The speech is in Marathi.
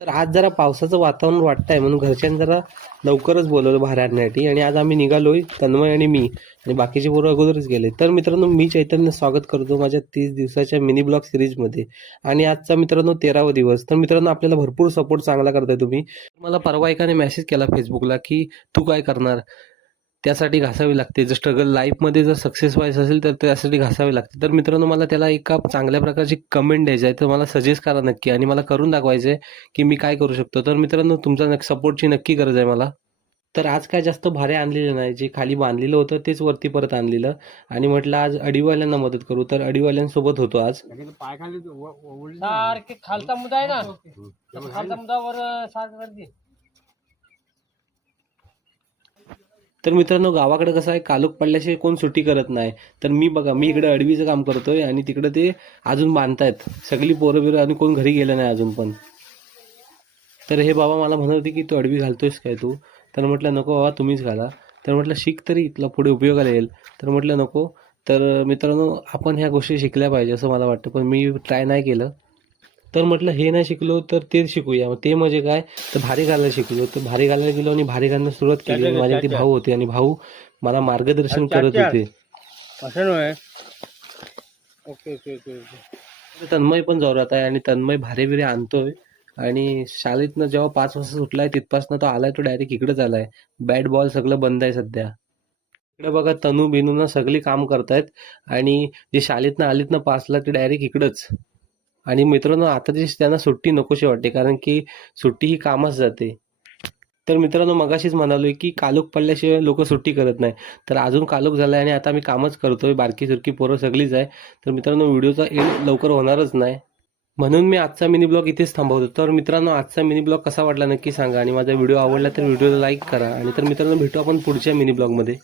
तर आज जरा पावसाचं वातावरण वाटतंय म्हणून घरच्यांनी जरा लवकरच बोलवलं बाहेर आणण्यासाठी. आणि आज आम्ही निघालोय तन्मय आणि मी. आणि बाकीचे पोरं अगोदरच गेले. तर मित्रांनो मी चैतन्य स्वागत करतो माझ्या तीस दिवसाच्या मिनी ब्लॉग सिरीजमध्ये. आणि आजचा मित्रांनो तेरावा दिवस. तर मित्रांनो आपल्याला भरपूर सपोर्ट चांगला करताय तुम्ही. मला परवा एकाने मेसेज केला फेसबुकला की तू काय करणार? त्यासाठी घासावी लागते. जर स्ट्रगल लाईफमध्ये जर सक्सेस व्हायचं असेल तर त्यासाठी घासावी लागते. तर मित्रांनो मला त्याला एका चांगल्या प्रकारची कमेंट द्यायची आहे. तर मला सजेस्ट करा नक्की आणि मला करून दाखवायचं आहे की मी काय करू शकतो. तर मित्रांनो तुमचा सपोर्टची नक्की गरज आहे मला. तर आज काय जास्त भारे आणलेलं नाही. जे खाली बांधलेलं होतं तेच वरती परत आणलेलं. आणि म्हटलं आज अडीवाल्यांना मदत करू. तर अडीवाल्यांसोबत होतो आज. खालचा मुद्दा आहे ना. खालचा मुद्दावर सारखं करते तर मित्रांनो गावाकडे कसं आहे कालुक पडल्याशिवाय कोण सुट्टी करत नाही. तर मी बघा मी इकडे अडवीचं काम करतोय आणि तिकडे ते अजून बांधतायत. सगळी पोरं बिरं आणि कोण घरी गेलं नाही अजून पण. तर हे बाबा मला म्हणत होते की तू अडवी घालतोयस काय तू? तर म्हटलं नको बाबा तुम्हीच घाला. तर म्हटलं शिक तरी तुला पुढे उपयोगाला येईल. तर म्हटलं नको. तर मित्रांनो आपण ह्या गोष्टी शिकल्या पाहिजे असं मला वाटतं पण मी ट्राय नाही केलं. तर म्हटलं हे नाही शिकलो तर ते शिकूया. ते म्हणजे काय? तर भारी घालायला शिकलो. तर भारी घालायला गेलो आणि भारी घालण्यास सुरुवात केली. आणि माझे ते भाऊ होते आणि भाऊ मला मार्गदर्शन करत होते. ओके ओके ओके तन्मय पण जोरात आहे आणि तन्मय भारे बिरे आणतोय. आणि शाळेतनं जेव्हा पाच वाजता सुटलाय तिथपासनं तो आलाय तो डायरेक्ट इकडेच आलाय. बॅट बॉल सगळं बंद आहे सध्या. इकडे बघा तनू बिनू ना सगळी काम करतायत. आणि जे शाळेतनं आलीत ना पाचला ते डायरेक्ट इकडंच. आणि मित्रांनो आता जी त्यांना सुट्टी नकोशी वाटते कारण की सुट्टी ही कामच जाते. तर मित्रांनो मगाशीच म्हणालोय की कालूक पडल्याशिवाय लोक सुट्टी करत नाही. तर अजून कालख झाला आहे आणि आता मी कामच करतोय बारकी सुरकी पोरं सगळीच आहे. तर मित्रांनो व्हिडिओचा एंड लवकर होणारच नाही. म्हणून मी आजचा मिनी ब्लॉग इथेच थांबवतो. तर मित्रांनो आजचा मिनी ब्लॉग कसा वाटला नक्की सांगा आणि माझा व्हिडिओ आवडला तर व्हिडिओला लाईक करा. आणि तर मित्रांनो भेटू आपण पुढच्या मिनी ब्लॉगमध्ये.